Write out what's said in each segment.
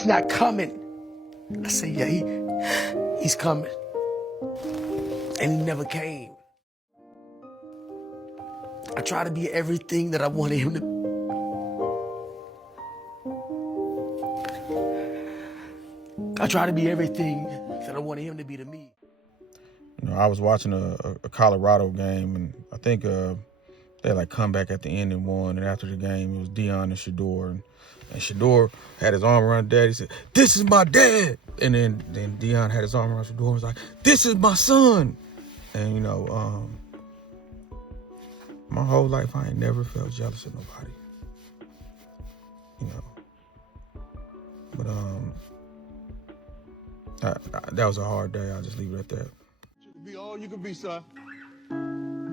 He's not coming. I said, yeah, he's coming. And he never came. I try to be everything that I wanted him to be. I try to be everything that I wanted him to be to me. You know, I was watching a Colorado game, and I think they like come back at the end and won. And after the game, it was Deion and Shador, and Shador had his arm around Dad. He said, "This is my dad." And then Deion had his arm around Shador and was like, "This is my son." And you know, my whole life I ain't never felt jealous of nobody. You know, but that was a hard day. I'll just leave it at that. You can be all you can be, son.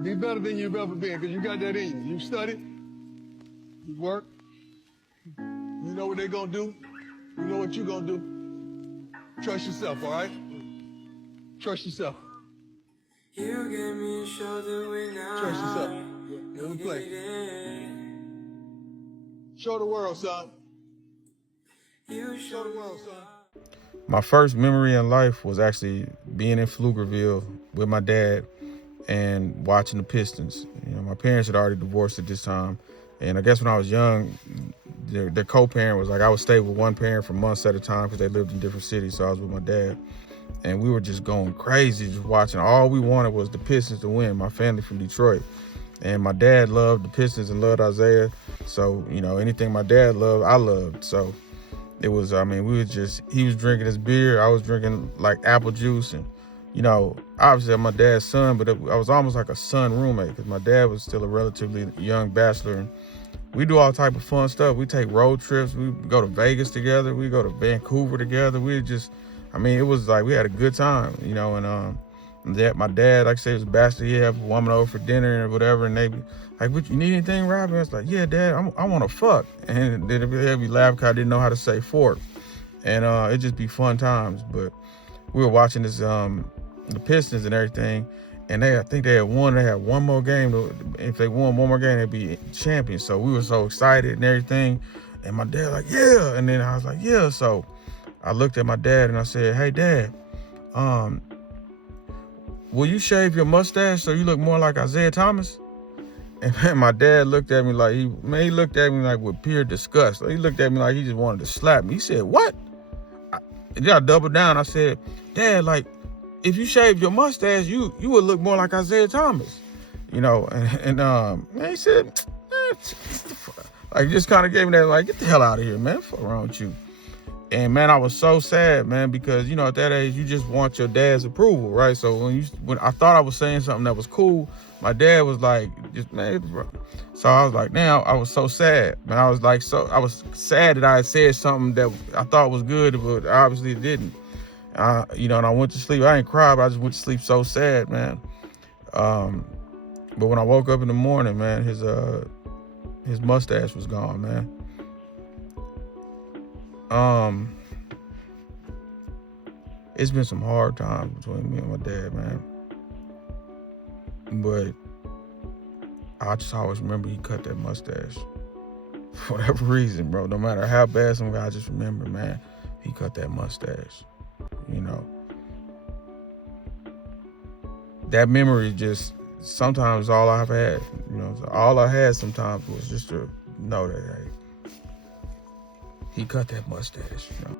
Be better than you've ever been, because you got that in you. You study, you work, you know what they're going to do, you know what you're going to do. Trust yourself, all right? Trust yourself. You give me a shoulder when I Trust yourself. Let me play. Show the world, son. Show the world, son. My first memory in life was actually being in Pflugerville with my dad and watching the Pistons. You know, my parents had already divorced at this time. And I guess when I was young, their co-parent was like, I would stay with one parent for months at a time because they lived in different cities. So I was with my dad. And we were just going crazy, just watching. All we wanted was the Pistons to win, my family from Detroit. And my dad loved the Pistons and loved Isaiah. So, you know, anything my dad loved, I loved. So it was, I mean, he was drinking his beer. I was drinking like apple juice. And, you know, obviously I'm my dad's son, but I was almost like a son roommate because my dad was still a relatively young bachelor. And we do all type of fun stuff. We take road trips. We go to Vegas together. We go to Vancouver together. It was like we had a good time, you know, and my dad, like I said, was a bachelor. He'd have a woman over for dinner or whatever, and they be like, "What, you need anything, Rob?" And I was like, "Yeah, Dad, I want to fuck." And then they'd be laughing because I didn't know how to say fork. And it'd just be fun times. But we were watching this, the Pistons and everything, and I think they had won. They had one more game. If they won one more game, they'd be champions. So we were so excited and everything. And my dad like, "Yeah," and then I was like, "Yeah." So I looked at my dad and I said, "Hey, Dad, will you shave your mustache so you look more like Isaiah Thomas?" And man, my dad looked at me like he looked at me like with pure disgust. He looked at me like he just wanted to slap me. He said, "What?" And then I doubled down. I said, "Dad, like, if you shaved your mustache, you would look more like Isaiah Thomas." You know, and he said, like, just kind of gave me that, like, "Get the hell out of here, man. What's wrong with you?" And man, I was so sad, man, because, you know, at that age, you just want your dad's approval, right? So when I thought I was saying something that was cool, my dad was like, just, man, bro. So I was like, damn, I was so sad, man. I was sad that I had said something that I thought was good, but obviously it didn't. You know, and I went to sleep. I didn't cry, but I just went to sleep so sad, man. But when I woke up in the morning, man, his mustache was gone, man. It's been some hard times between me and my dad, man. But I just always remember he cut that mustache. For whatever reason, bro. No matter how bad some guy, I just remember, man, he cut that mustache. You know. That memory just sometimes all I've had. You know, all I had sometimes was just to know that, hey, he cut that mustache, you know.